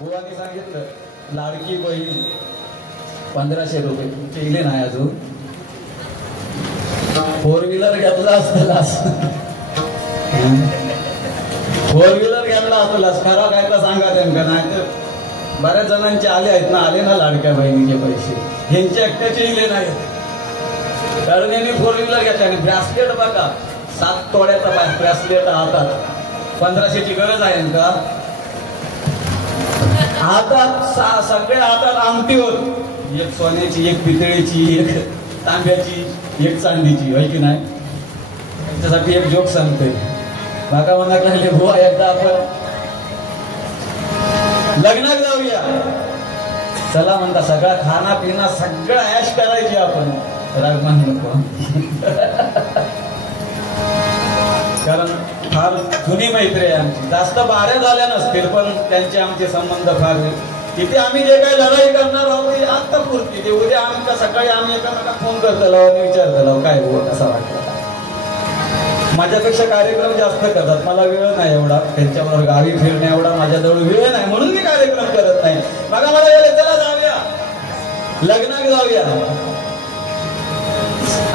बुवानी सांगितलं लाडकी बहीण 1500 रुपये तुमचे इले नाही अजून. 4 व्हीलर घेतला असतालास, 4 व्हीलर घेतला असतालास खरा काय तर सांगा त्यांना. नाही तर बऱ्याच जणांचे आले ना लाडक्या बहिणीचे पैसे, ह्यांचे एकट्याचे इले नाहीत. कारण यांनी 4 व्हीलर घेतला आणि ब्रॅसलेट बघा 7 तोड्याचा ब्रॅसलेट हातात. 1500ची गरज आहे का? हातात सगळ्या हातात अंगठी होत, एक सोन्याची, एक पितळेची, एक तांब्याची, एक चांदीची, होय की नाही. त्याच्यासाठी एक जोक सांगतोय. बाका मनात लागले बुवा एकदा आपण लग्नात जाऊया. चला म्हणता, सगळा खाना पिना सगळं ऐश करायची आपण. रागमान नको, कारण फार जुनी मैत्री आहे आमची. जास्त बाऱ्या झाल्या नसतील पण त्यांचे आमचे संबंध फार. तिथे आम्ही जे काही लढाई करणार आहोत आता पुरती, ते उद्या आमच्या सकाळी आम्ही एकामेका फोन करतो आणि विचारतो काय हो कसा वाटलं. माझ्यापेक्षा कार्यक्रम जास्त करतात, मला वेळ नाही एवढा त्यांच्याबरोबर गावी फिरणे एवढा माझ्याजवळ वेळ नाही, म्हणून मी कार्यक्रम करत नाही. बघा मला गेले चला जाऊया लग्नात जाऊया.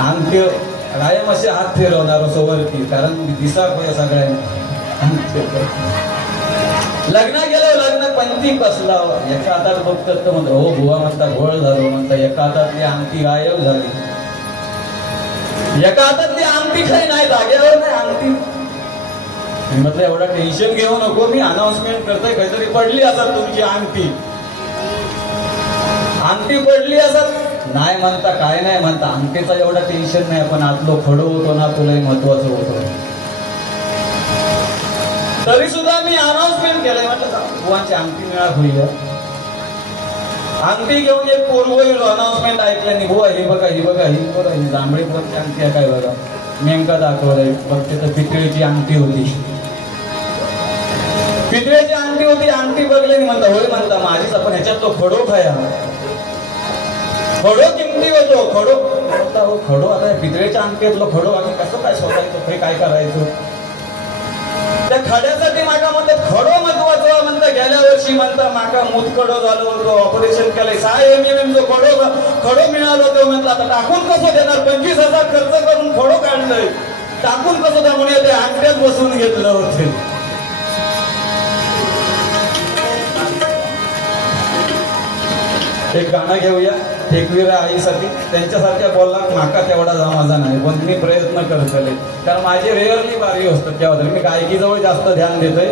अंत्य कायम असे हात फिरवणार सोबती, कारण दिसा सगळ्यांना. लग्न गेलं, लग्न पंथी कसला एका हातात बघतात म्हणतो हो बुवा म्हणता घोळ झालो म्हणता, एका हातातली अंगठी गायब झाली, एका हातातली अंगठी काही नाही जागेवर नाही अंगठी. म्हटलं एवढा टेन्शन घेऊ नको, मी अनाउन्समेंट करतोय काहीतरी पडली असत तुमची अंगठी, अंगठी पडली असत. नाही म्हणता काय नाही म्हणता, अंगठीचा एवढा टेन्शन नाही, पण आतलो खडो होतो ना तुलाही महत्वाचं होतं. तरी सुद्धा मी अनाउन्समेंट केलंय, म्हटलं बुवांची अंगठी मिळा होईल. अंगठी घेऊन एक पोरगो येईल, अनाउन्समेंट ऐकल्याने बुवा ही बघा ही बघा ही बघा ही जांभळी पोरची अंगठी काय बघा. नेमका दाखवलंय फक्त तर पितळेची अंगठी होती, पितळेची अंगठी होती. अंगठी बघल्याने म्हणता होय म्हणता माझीच, आपण ह्याच्यात तो खडो खाया, खडो किमती होतो खडो. हो खडो आता पितळेच्या अंगठीतलो खडो आम्ही कसं काय शोधायचो, काय करायचो. त्या खड्यासाठी माका म्हणतात खडो महत्वाचं म्हणता. गेल्या वर्षी म्हणता माका मुतखडो झालो होतो, ऑपरेशन केलंय 6 MM जो खडो मिळालो तो म्हणता. आता टाकून कसं देणार, 25,000 खर्च करून खडो काढलंय, टाकून कसं त्यामुळे ते अंगठ्यात बसून घेतलं होते. एक गाणं घेऊया एकविरा आईसाठी. त्यांच्यासारख्या बोलला माका तेवढा माझा नाही, पण मी प्रयत्न करतले, कारण माझी रेअरली बारी असतात तेव्हा. मी गायकीजवळ जास्त ध्यान देतोय.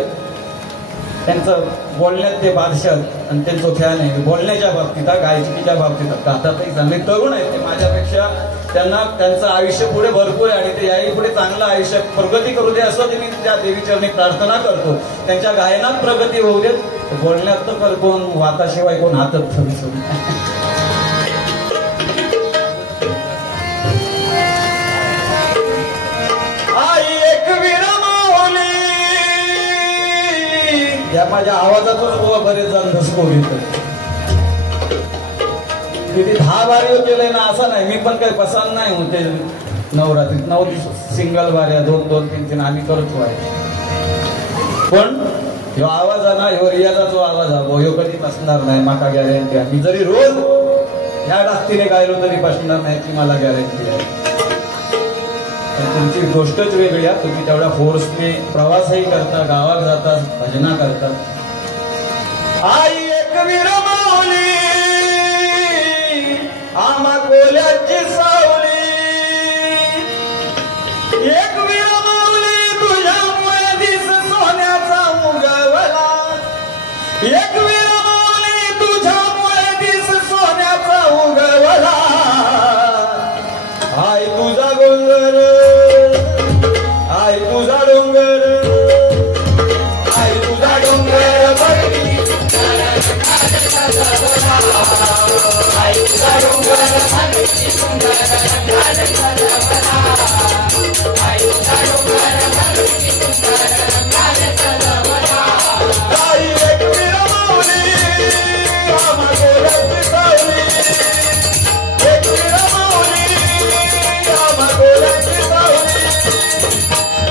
त्यांचं बोलण्यात ते बादशाह आणि त्यांचं फॅन आहे बोलण्याच्या बाबतीत, गायकीच्या बाबतीत. गातातही चांगले तरुण आहेत ते माझ्यापेक्षा, त्यांना त्यांचं आयुष्य पुढे भरपूर आहे आणि ते याही पुढे चांगलं आयुष्य प्रगती करू दे असं ते मी त्या देवीचरणी प्रार्थना करतो. त्यांच्या गायनात प्रगती होऊ देत, बोलण्यात तर कोण वाताशिवाय कोण हातात थरतो. या माझ्या आवाजातून बरेच जण धसको घेत. किती 10 बारी केलंय ना असं नाही, मी पण काही पसंत नाही होते. नवरात्रीत 9 दिवस सिंगल बाऱ्या 2-2, 3-3 आम्ही करतो आहे. पण ह्यो आवाज आहे ना, ह्यो रियाचा जो आवाज आहे ह्यो कधी बसणार नाही, माका गॅरंटी आहे. मी जरी रोज ह्या टास्तीने गायलो तरी बसणार नाही याची मला गॅरंटी आहे. तुमची गोष्टच वेगळी आहे, तुम्ही तेवढ्या फोर्सने प्रवासही करता, गावात जाता, भजना करता. आई एक विरमावली आम्हा कोल्याची सावली, एक विरमावली तुझ्यामुळे दिस सोन्याचा मुगवला, एक विरमावली तुझ्यामुळे दिस सोन्याचा उगवला. आई तुझा गोंगर, आई तुझा डोंगर, आई तुझा डोंगर बघी, आई तुझा डोंगर बघी सुंदर रंगाल सजवला, आई तुझा डोंगर बघी सुंदर रंगाल सजवला. आई एक विरमावली आम्हा कोल्याची सावली, एक विरमावली आम्हा कोल्याची सावली,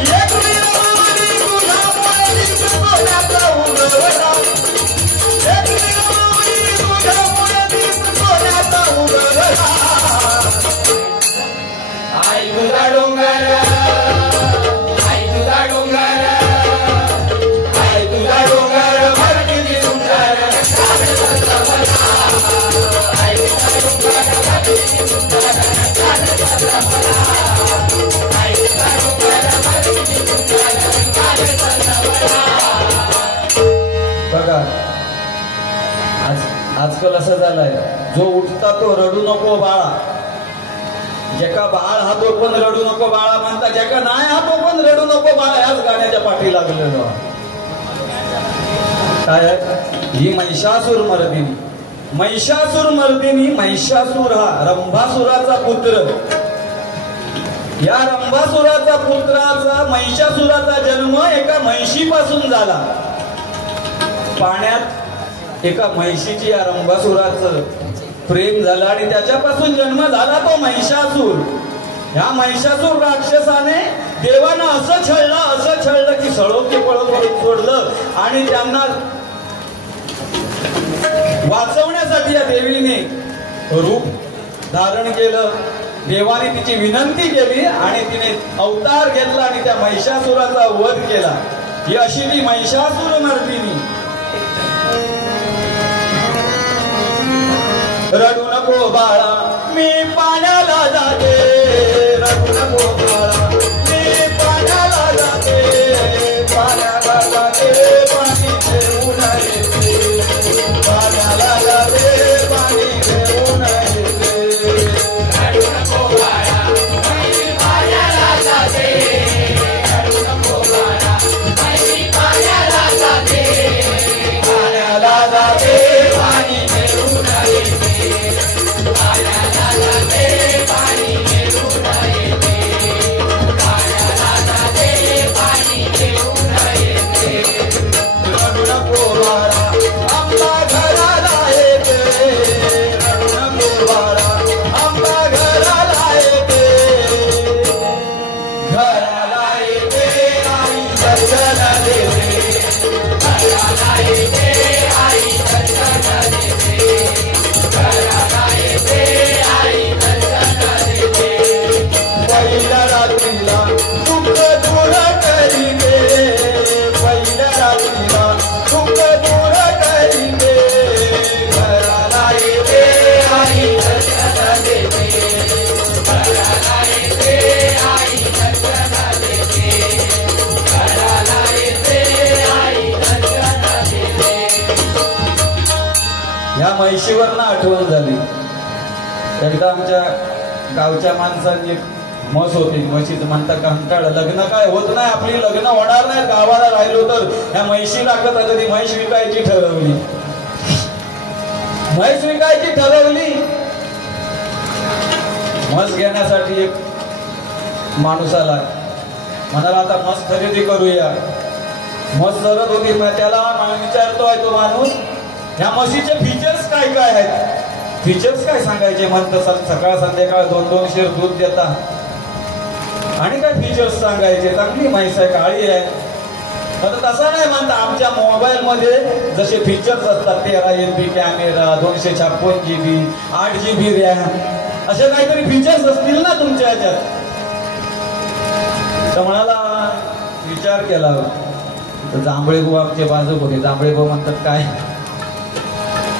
एक विरमावली तुझ्यामुळे दिस सोन्याचा उगवला, बघा आजकाल असं झालंय, जो उठता तो रडू नको बाळा, जेका बाळ हा तो पण रडू नको बाळा म्हणता, जेका नाही हा तो पण रडू नको बाळा, याच गाण्याच्या पाठी लागलेलो. काय ही महिषासूर मर्दिनी, महिषासूर मर्दिनी. महिषासूर हा रंभासुराचा पुत्र. या रंभासुराचा पुत्राचा महिषासुराचा जन्म एका म्हैशीपासून झाला. पाण्यात एका म्हैशीची या रंभासुराचं प्रेम झालं आणि त्याच्यापासून जन्म झाला तो महिषासूर. ह्या महिषासूर राक्षसाने देवांना असं छळलं की सळोके पळत करून सोडलं आणि त्यांना वाचवण्यासाठी या देवीने रूप धारण केलं. देवाने तिची विनंती केली आणि तिने अवतार घेतला आणि त्या महिषासुराचा वध केला. ही अशी ती महिषासूर मर्दिनी. रडू नको बाळा मी पाण्याला जाते, रडू नको बाळा मी पाण्याला जाते, पाण्याला जाते पाणी घेऊन येते, पाण्याला जाते पाणी घेऊन येते. रडू नको बाळा मी पाण्याला जाते, रडू नको बाळा मी पाण्याला जाते, पाण्याला जाते पाणी घेऊन येते. ह्या म्हैशीवरनं आठवण झाली. एकदा आमच्या गावच्या माणसांनी म्हस होती, म्हशीचं म्हणता कंटाळ, लग्न काय होत नाही आपली, लग्न होणार नाही, गावाला राहिलो तर ह्या म्हैशी लागत. कधी म्हैस विकायची ठरवली, म्हैस विकायची ठरवली. म्हस घेण्यासाठी एक माणूस आला, म्हणाला आता म्हस खरेदी करूया. म्हस चरत होती, त्याला विचारतोय तो माणूस, ह्या म्हशीचे फीचर्स काय काय आहेत? फीचर्स काय सांगायचे म्हणतं, सकाळ संध्याकाळ 2-2 शेर दूध देता आणि काय फीचर्स सांगायचे? चांगली म्हैस आहे, काळी आहे. तसं नाही म्हणता, आमच्या मोबाईल मध्ये जसे फीचर्स असतात 13 MB camera, 256 GB, 8 GB RAM, असे काहीतरी फीचर्स असतील ना तुमच्या ह्याच्यात. तर म्हणाला विचार केला. जांभळे भाऊ आमचे बाजू होते. जांभळे भाऊ म्हणतात काय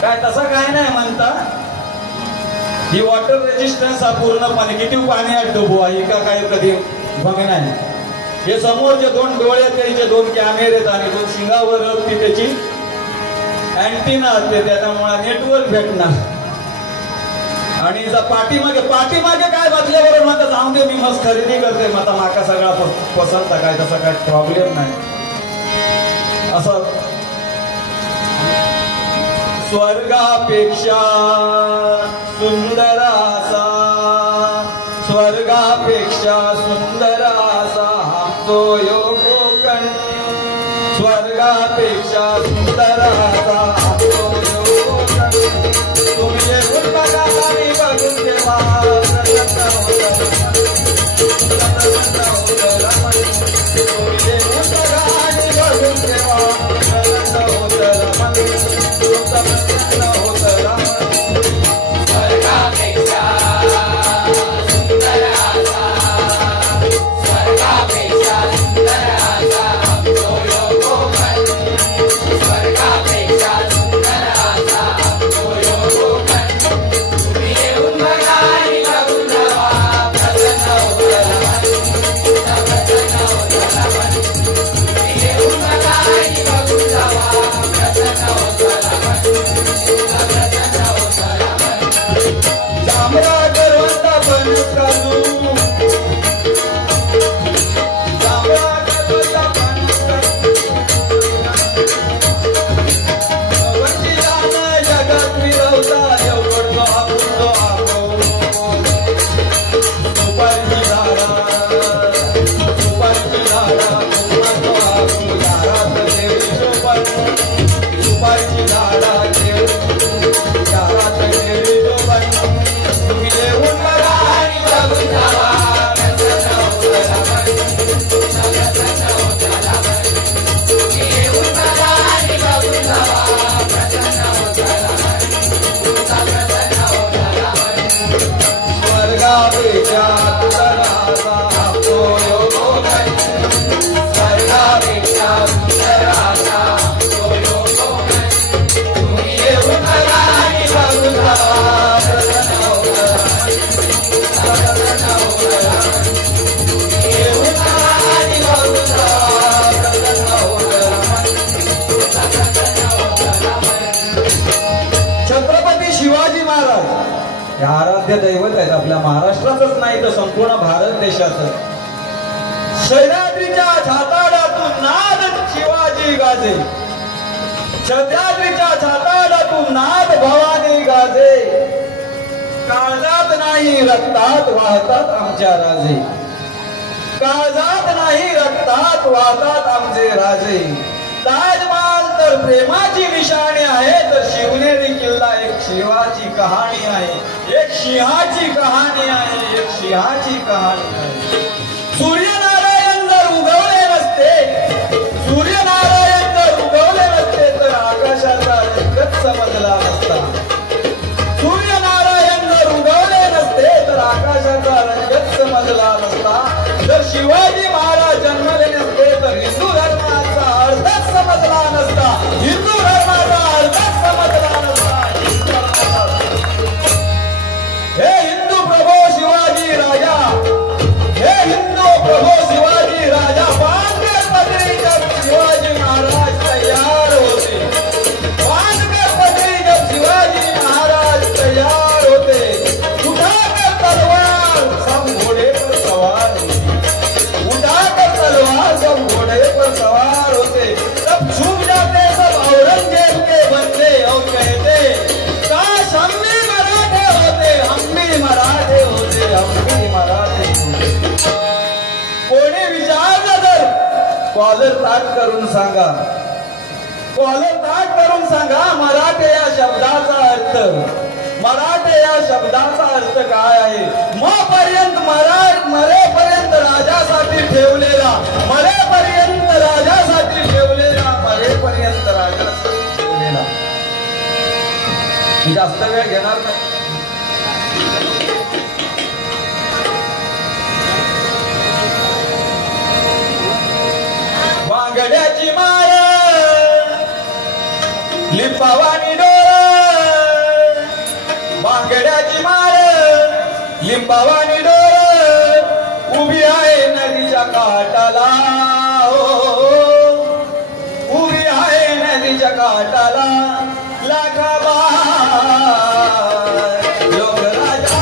काय तसं काय नाही म्हणता, ही वॉटर रेजिस्टन्स हा पूर्णपणे किती पाणी आहे डोबो आहे का काय कधी बघ नाही. हे समोरचे 2 डोळे त्याचे 2 कॅमेरे आणि 2 शिंगावर ती त्याची अँटिना असते, त्याच्यामुळे नेटवर्क भेटणार. आणि पाठीमागे काय बसल्यावर म्हणता जाऊन दे मी मस्त खरेदी करते, मग माका सगळा पसंत काय, तसा काय प्रॉब्लेम नाही. असं स्वर्गापेक्षा सुंदर असा, स्वर्गापेक्षा सुंदर असा तो योगोकण, स्वर्गापेक्षा सुंदर असा तो योगोकण. तुम्ही जे बघा आणि बघून देवा प्रसन्न होतं, तुम्ही जे बघा आणि बघून देवा प्रसन्न होतं, प्रसन्न होतं राम. स्वर्गापेक्षा सुंदर असा, स्वर्गापेक्षा सुंदर असा तो योगोकण, स्वर्गापेक्षा सुंदर असा तो योगोकण. तुम्ही येऊन बघा आणि बघून जावा प्रसन्न होतं राम, प्रसन्न होतं राम. तुम्ही येऊन बघा आणि बघून जावा प्रसन्न जांभळा करवंदा बनस काजू जांभळा करवंदा बनस काजू जगात फिरवता एवढतो आपण आपण सुपारीची झाडा सुपारीची झाडा दारात देवी शोभन सुपारीची झाडा दारात देवी शोभन तुम्ही येऊन बघा आणि बघून जावा स्वर्गापेक्षा सुंदराचा तो योग स्वर्गापेक्षा सुंदराचा तो योग तुम्ही येऊन बघा आणि बघून जावा येऊन बघा आणि बघून छत्रपती शिवाजी महाराज हे आराध्य दैवत आहेत आपल्या महाराष्ट्रातच नाही तर संपूर्ण भारत देशाचं. सह्याद्रीच्या छाताडातून नाद शिवाजी गाजे सह्याद्रीच्या छाताडातून नाद भवानी गाजे काळजात नाही रक्तात वाहतात आमच्या राजे काळजात नाही रक्तात वाहतात आमचे राजे. ताजमहाल तर प्रेमाची निशाणी आहे तर शिवनेरी किल्ला एक शिवाची कहाणी आहे एक सिंहाची कहाणी आहे एक सिंहाची कहाणी आहे. सूर्यनारायण जर उगवले नसते सूर्यनारायण जर उगवले नसते तर आकाशाचा रंगच समजला नसता. सूर्यनारायण जर उगवले नसते तर आकाशाचा रंगच समजला नसता. जर शिवाजी महाराज जन्मले नसते तर हिंदू धर्माचा अर्थच समजला नसता. हिंदू धर्माचा अर्थच समजला नसता. हे हिंदू प्रभो शिवाजी राजा हे हिंदू प्रभो शिवाजी राजा बांधकर पदरी जब शिवाजी महाराज तैयार होते बांधकर पदरी जब शिवाजी महाराज तैयार होते उठाकर तलवार सब घोड़े पर सवार होते उठाकर तलवार सब घोड़े पर सवार होते. तब छूट जाते सब औरंगजेब के बंदे और कहते काश हम भी मराठे होते हम भी मराठे होते हम भी मराठे होते. कोणी विचारलं तर कॉलर ताट करून सांगा कॉलर ताट करून सांगा मराठे या शब्दाचा अर्थ मराठे या शब्दाचा अर्थ काय आहे. मरेपर्यंत मरेपर्यंत राजासाठी ठेवलेला मरेपर्यंत राजासाठी ठेवलेला मरेपर्यंत राजासाठी ठेवलेला. मी जास्त वेळ घेणार नाही. बांगड्याची माळ लिंबावानी डोळ बांगड्याची माळ लिंबावानी डोळ उभी आहे नदीच्या काठाला उभी आहे नदीच्या काठाला लाखाबा लोक राजा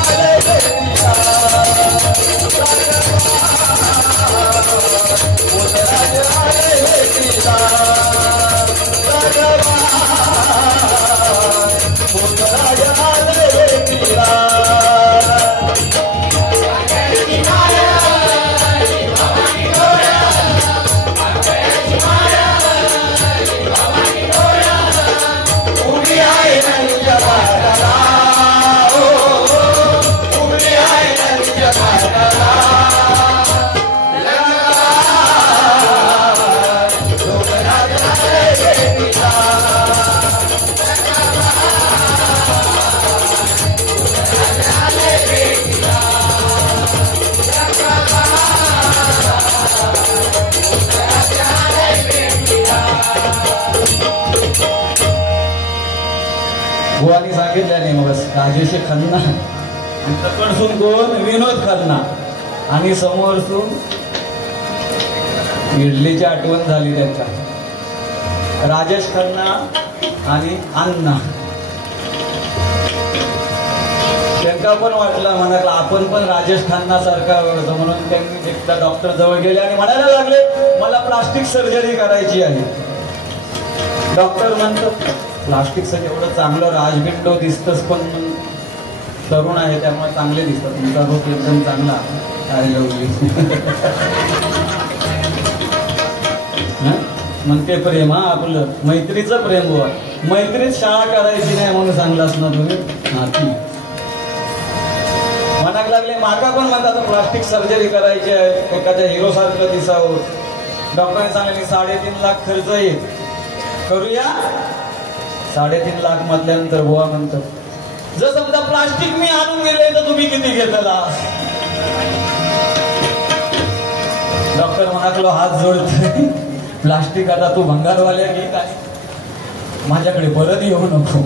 बुवानी सांगितल्याने मग राजेश खन्ना तिकडसून कोण विनोद खन्ना आणि समोरसून इडलीची आठवण झाली त्यांच्या. राजेश खन्ना आणि अण्णा. त्यांना पण वाटलं म्हणाला आपण पण राजेश खन्ना सारखा होतो, म्हणून त्यांनी एकदा डॉक्टर जवळ गेले आणि म्हणायला लागले मला प्लास्टिक सर्जरी करायची आहे. डॉक्टर म्हणतो प्लास्टिक सर्जरी एवढं चांगलं राजबिंडो दिसतच, पण तरुण आहे त्यामुळे चांगले दिसतात, तुमचा रूप एकदम चांगला म्हणते प्रेम. हा आपलं मैत्रीचं प्रेम बुवा, मैत्रीत शाळा करायची नाही म्हणून सांगलास ना तुम्ही. हा ती म्हणायला लागले माका पण म्हणतात प्लास्टिक सर्जरी करायची आहे, एखाद्या हिरो सारखं दिसावं. डॉक्टरांनी सांगितले 3.5 लाख खर्च येईल, करूया. 3.5 लाख म्हटल्यानंतर बुवा म्हणतात जर समजा प्लास्टिक मी आणून गेले तर तुम्ही किती घेतला. डॉक्टर म्हणालो हात जोडतोय, प्लास्टिक आता तू भंगारवाल्या घे काय, माझ्याकडे परत येऊ नको.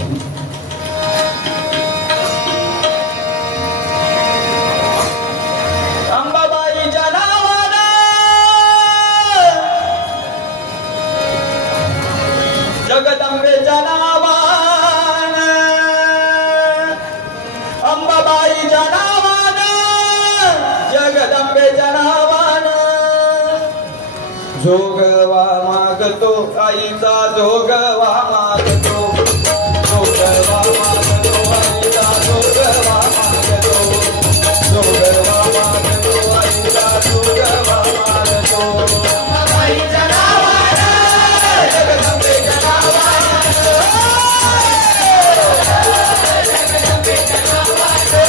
अंबाबाईच्या नावानं जगदंबेच्या नावानं, अंबाबाईच्या नावानं जगदंबेच्या नावानं जोगवा मागतो आईचा जोगवा मागतो, जोगवा मागतो आईचा जोगवा मागतो, जोगवा मागतो आईचा जोगवा मागतो. अंबाबाईच्या नावानं जगदंबेच्या नावानं, जगदंबेच्या नावानं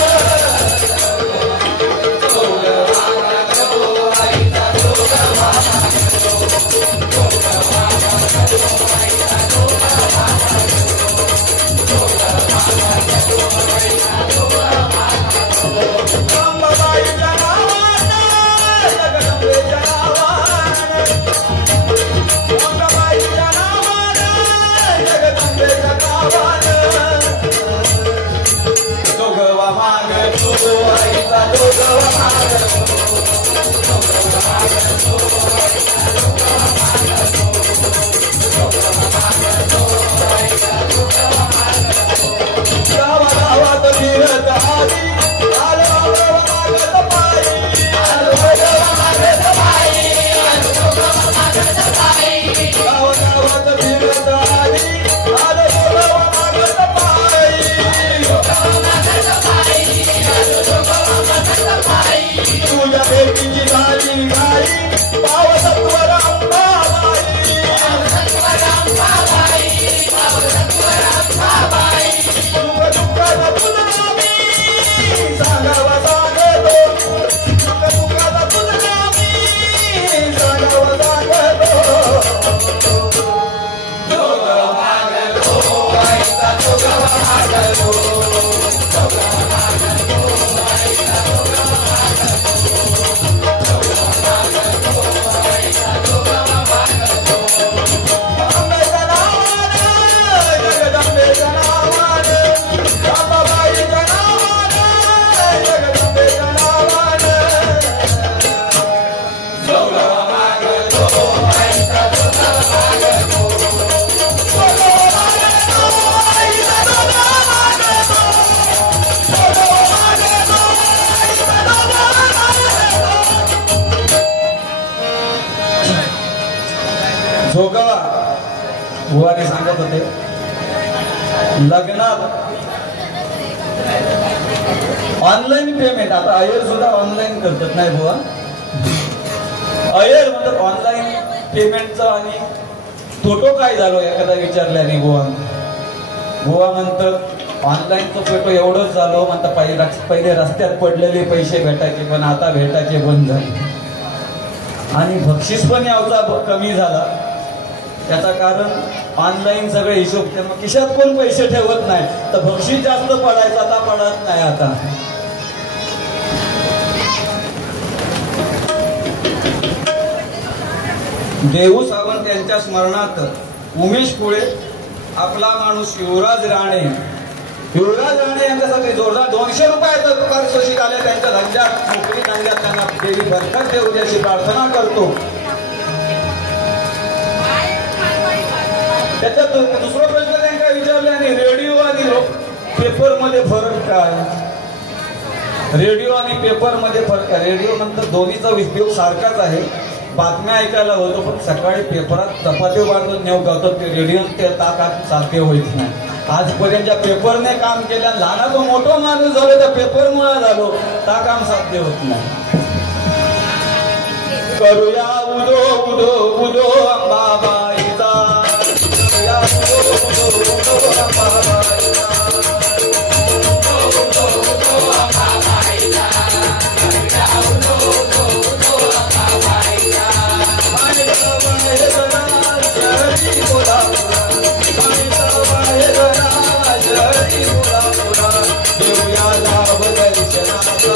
जोगवा मागतो आईचा जोगवा जोगवा बुवाने सांगत होते लग्नात ऑनलाईन पेमेंट, आता अय्यर सुद्धा ऑनलाईन करतात नाही बुवा, अय्यर म्हणतात ऑनलाईन पेमेंटचा. आणि फोटो काय झालो एखादा विचारल्याने बुवा म्हणतात ऑनलाईनचा फोटो एवढंच झालो म्हणतात पहिले रस्त्यात पडलेले पैसे भेटायचे पण आता भेटायचे बंद झाले, आणि बक्षीस पण यावचा कमी झाला. त्याचं कारण ऑनलाईन सगळे हिशोब, मग खिशात कोण पैसे ठेवत नाही तर बक्षीस जास्त पडायचं, आता पडत नाही. आता देऊ सावंत यांच्या स्मरणार्थ उमेश कुळे, आपला माणूस युवराज राणे यांच्यासाठी जोरदार 200 रुपयाचा पारितोषिक आले. त्यांच्या धंद्यात नोकरी धंद्यात त्यांना देवी बरकत देऊ द्याची प्रार्थना करतो. त्याच्यात दुसरा प्रश्न बघल्याने रेडिओ आणि पेपर मध्ये फरक काय? रेडिओ आणि पेपर मध्ये फरक आहे. रेडिओ नंतर दोन्हीचा उपयोग सारखाच आहे. बातम्या ऐकायला होतो, पण सकाळी पेपरात चपाती बांधून नेऊ गावतो ते रेडिओ ते ताकात साध्य होत नाही. आजपर्यंत ज्या पेपरने काम केल्या लहानाचा मोठा माणूस झालो त्या पेपरमुळे झालो ता काम साध्य होत नाही. करूया उदो उदो उदो अंबाबाईचा, करूया उदो उदो उदो अंबाबाईचा, उदो उदो अंबाबाईचा, करूया उदो उदो उदो अंबाबाईचा. मायचा बाहेर गणा शहरी कोल्हापुरा, मायचा बाहेर गणा शहरी कोल्हापुरा, देऊया लाभ दर्शनाचा.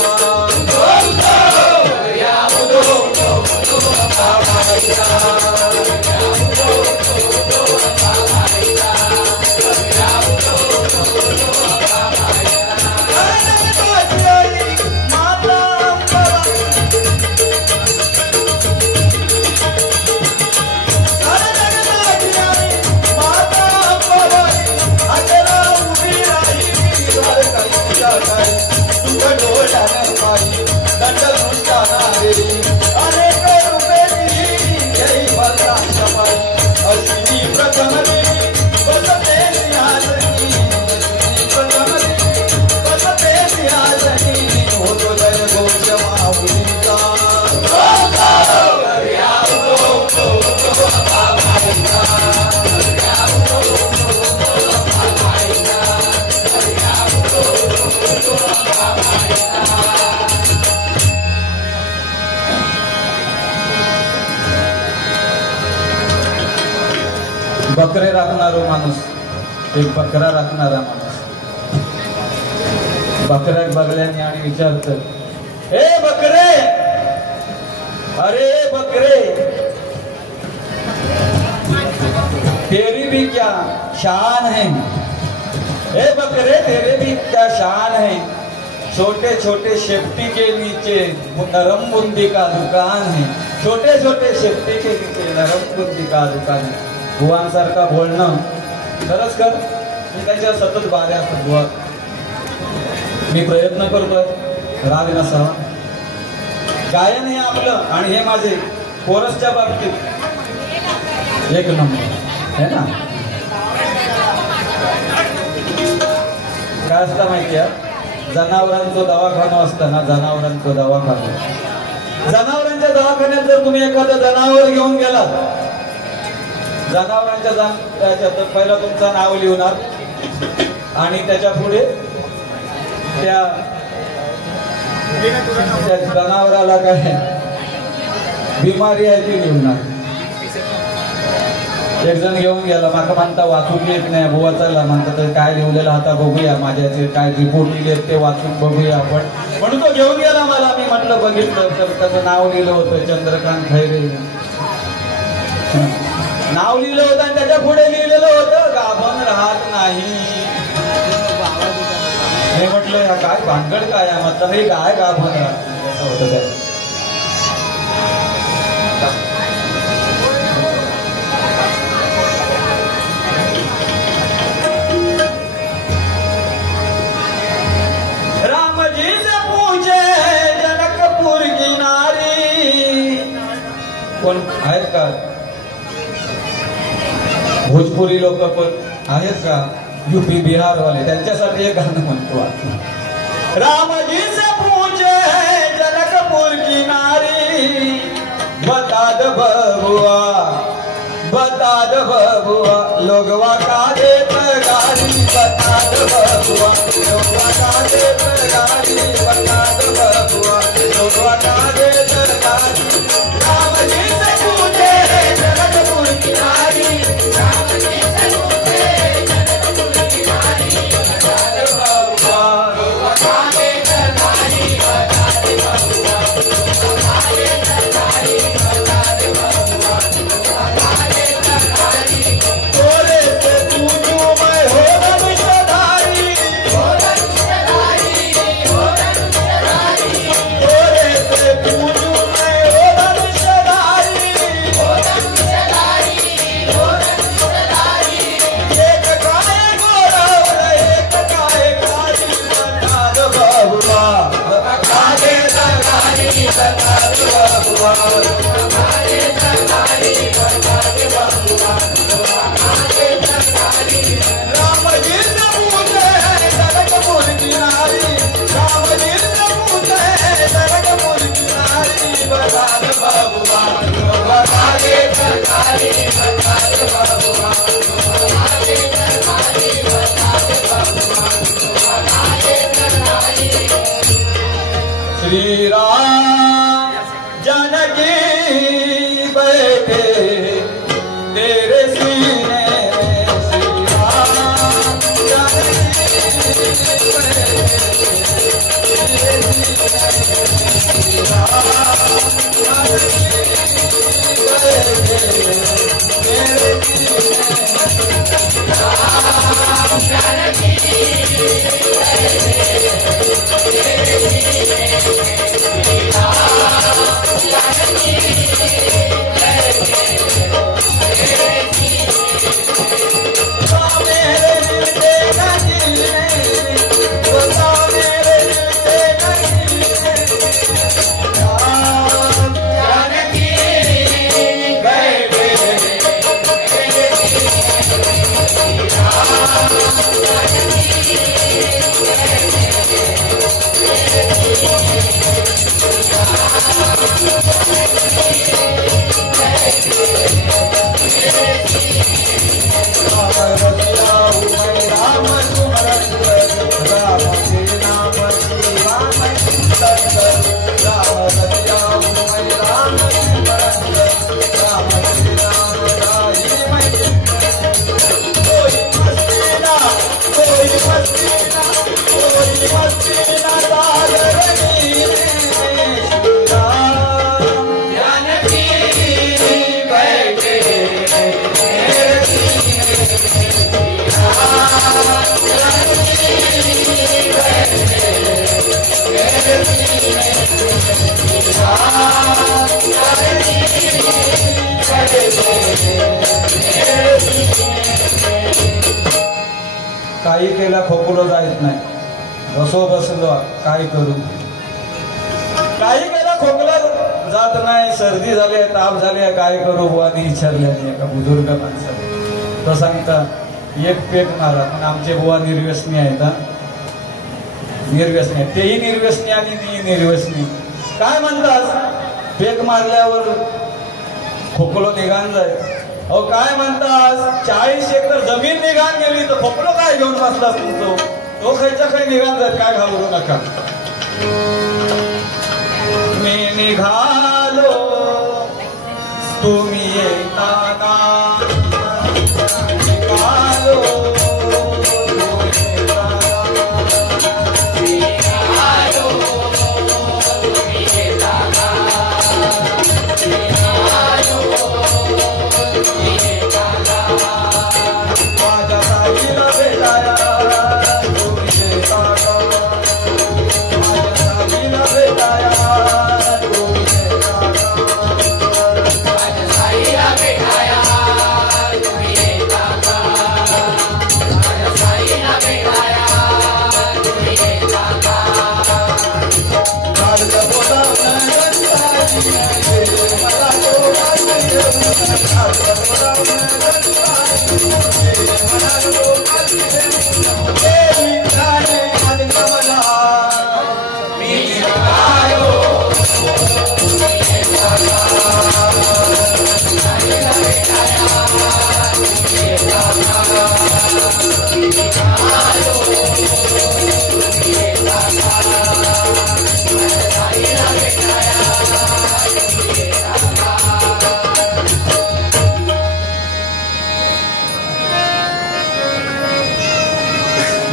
बकरे राखणारा माणूस, एक बकरा राखणारा माणूस बकऱ्या बघल्याने आणि विचारत, हे बकरे, अरे बकरे, तेरी भी क्या शान है? हे बकरे, तेरे भी क्या शान है? छोटे छोटे शेफ्टी के नीचे नरम बुंदी का दुकान है. छोटे छोटे शेफ्टी के नीचे नरम बुंदी का दुकान है. बुवांसारखा बोलणं खरंच कर. मी त्याच्या सतत बाऱ्या असतात बुवा. मी प्रयत्न करतोय राग नसावा. गायन हे आपलं आणि हे माझे कोरसच्या बाबतीत एक नंबर है ना. काय असतं माहिती आहे, जनावरांचा दवाखाना असताना जनावरांचा दवाखाना, जनावरांच्या दवाखान्यात जर तुम्ही एखादं जनावर घेऊन गेलात, जनावरांच्या पहिला तुमचं नाव लिहणार आणि त्याच्या पुढे त्या जनावराला काय बिमारी आहे ती लिहणार. एक जण घेऊन गेला, माका म्हणता वाचून येत नाही बुवा, चला म्हणता तर काय लिहिलेलं आता बघूया, माझ्याचे काय रिपोर्ट लिहिले ते वाचून बघूया आपण. म्हणून तो घेऊन गेला मला. मी म्हटलं बघितलं तर त्याचं नाव लिहिलं होतं चंद्रकांत खैरे. नाव लिहिलं होतं आणि त्याच्या पुढे लिहिलेलं होतं गाभण राहत नाही. मी म्हटलं ह्या काय भानगड काय आहे, म्हटलं हे काय गाभण राहत नाही असं होतं त्या. रामजी से पूछे जनकपुर की नारी. कोण आहेत का भोजपुरी लोक पण आहेत का, यूपी बिहार वाले, त्यांच्यासाठी एक गाणं म्हणतो. रामजी से पूछे जनकपुर की नारी, बता दो बबुआ, बता दो बबुआ, लोगवा का देत गाड़ी, बता दो बबुआ, लोगवा का देत गाड़ी, बता दो बबुआ, लोगवा का देत गाड़ी. रामजी से पूछे जनकपुर की नारी, श्री राम जानकी बैठे तेरे सीने में, श्री राम जानकी बैठे तेरे सीने में, श्री राम जानकी बैठे तेरे सीने में, राम जानकी काही केला खोकलो जायत नाही, बसो बसलो काय करू, काही केला खोकला जात नाही, सर्दी झाली, ताप झाली, काय करू बुवानी विचारले एका बुजुर्ग माणसाने. तर सांगता एक पेक मारा. पण आमचे बुवा निर्व्यसनी आहेत, निर्व्यसनी आहेत, तेही निर्व्यसनी आणि मी निर्व्यसनी. काय म्हणतात, पेक मारल्यावर खोकलो निघान जाय. अहो काय म्हणतात, 40 एकर जमीन निघान गेली तर खोकलो काय घेऊन बसला तुमचं, तो खायच्या काही निघान जात, काय घाबरू नका. मी निघालो तुम्ही येताना, निघालो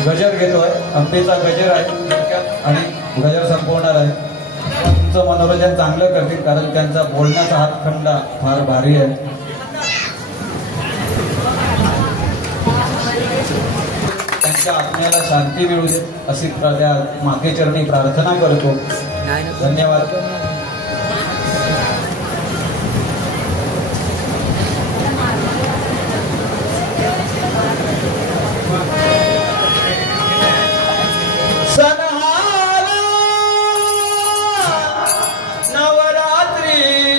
गजर घेतोय, अंबेचा गजर आहे आणि गजर संपवणार आहे. तुमचं मनोरंजन चांगलं करतील कारण त्यांचा बोलण्याचा हातखंडा फार भारी आहे. त्यांच्या आत्म्याला शांती मिळू दे अशी त्या मातेचरणी प्रार्थना करतो. धन्यवाद. नवरात्री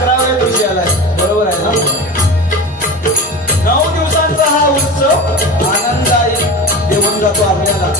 11व्या दिवशी आलाय, बरोबर आहे ना? 9 दिवसांचा हा उत्सव आनंदाई देऊन जातो आपल्याला.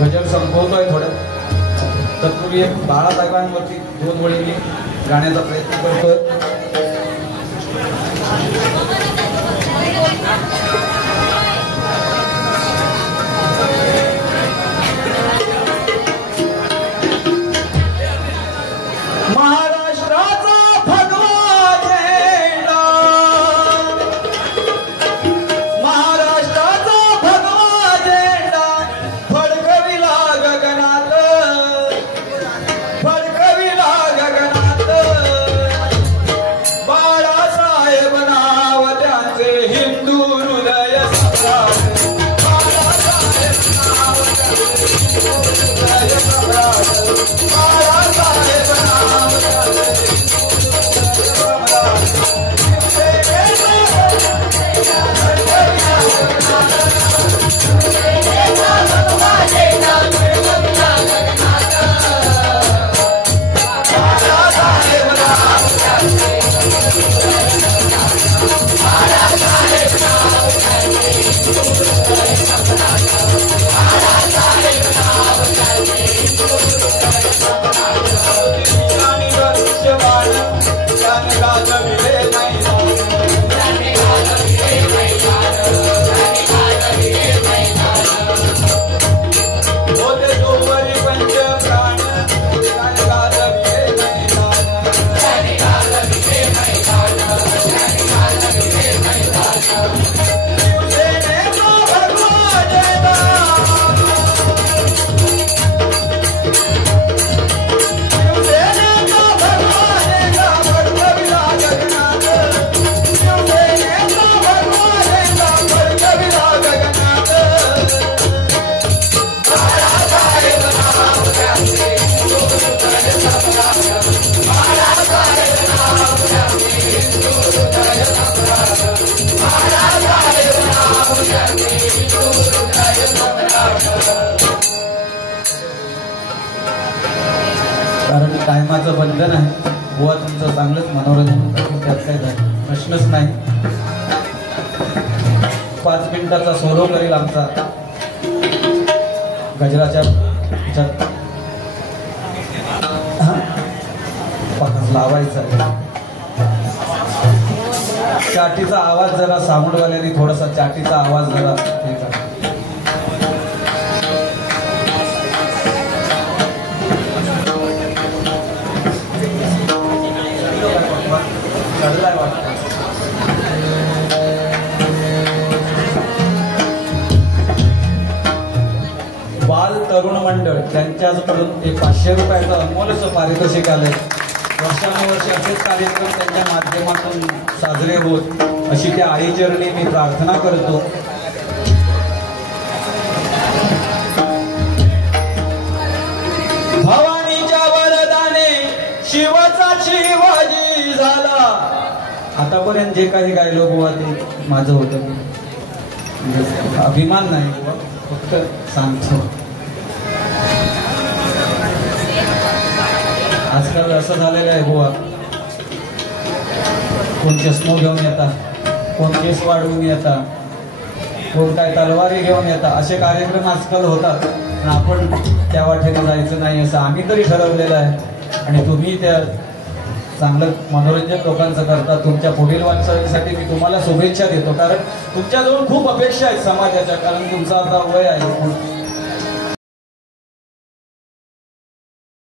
गजर संपवतोय थोडं. तत्पूर्वी बाळासाहेबांवरती 2 ओळी मी गाण्याचा प्रयत्न करतोय. महाराष्ट्राचा भगवा झेंडा टायमाचं बंधन आहे. बुवा तुमचं चांगलंच मनोरंजन करतो, त्यात काही प्रश्नच नाही. 5 मिनिटाचा सोलो करेल आमचा गजराच्या ह्याच्यात. पाकच लावायचा आहे. चाटीचा आवाज जरा साऊंडवाल्याने थोडासा चाटीचा आवाज जरा हे करा. चढलाय वाटतं. बाल तरुण मंडळ त्यांच्याकडून एक 500 रुपयाचं अनमोलचं पारितोषिक आलंय. वर्षानुवर्षे असेच कार्यक्रम त्यांच्या माध्यमातून साजरे होत अशी त्या आईचरणी मी प्रार्थना करतो. भवानीच्या वरदाने शिवाचा शिवाजी झाला. आतापर्यंत जे काही गायलो बुवा ते माझं होतं. अभिमान नाही बुवा, फक्त सांगतो. आजकाल असं झालेलं आहे बुवा, कोण चष्मो घेऊन येतात, कोण केस वाढवून येतात, कोण काय तलवारी घेऊन येतात. असे कार्यक्रम आजकाल होतात. पण आपण त्या वाटेने जायचं नाही असं आम्ही तरी ठरवलेलं आहे. आणि तुम्ही त्या चांगलं मनोरंजन लोकांचं करता. तुमच्या पुढील वाटचालीसाठी मी तुम्हाला शुभेच्छा देतो. कारण तुमच्याजवळ खूप अपेक्षा आहेत समाजाच्या. कारण तुमचं आता वय आहे.